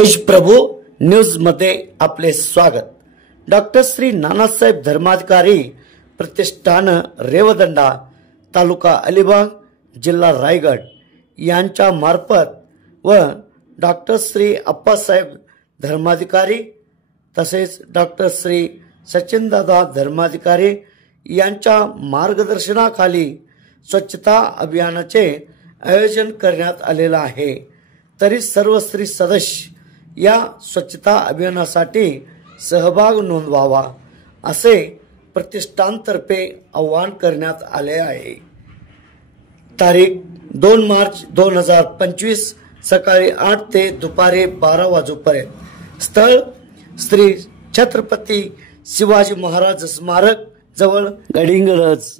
Deshprabhu news मध्ये आपले स्वागत। डॉक्टर श्री नानासाहेब धर्माधिकारी प्रतिष्ठान रेवदंडा तालुका अलिबाग जिल्हा रायगड यांच्या मार्फत व डॉक्टर श्री अप्पासाहेब धर्माधिकारी तसेच डॉक्टर श्री सचिनदादा धर्माधिकारी यांच्या मार्गदर्शनाखाली स्वच्छता अभियानाचे आयोजन करण्यात आलेले आहे। तरी सर्व स्त्री सदस्य या स्वच्छता अभियानासाठी सहभाग नोंदवावा असे प्रतिष्ठानतर्फे आवाहन करण्यात आले आहे। तारीख 2 मार्च 2025 सकाळी 8 ते दुपारी 12 वाजेपर्यंत। स्थळ श्री छत्रपती शिवाजी महाराज स्मारक जवळ गडिंग्लज।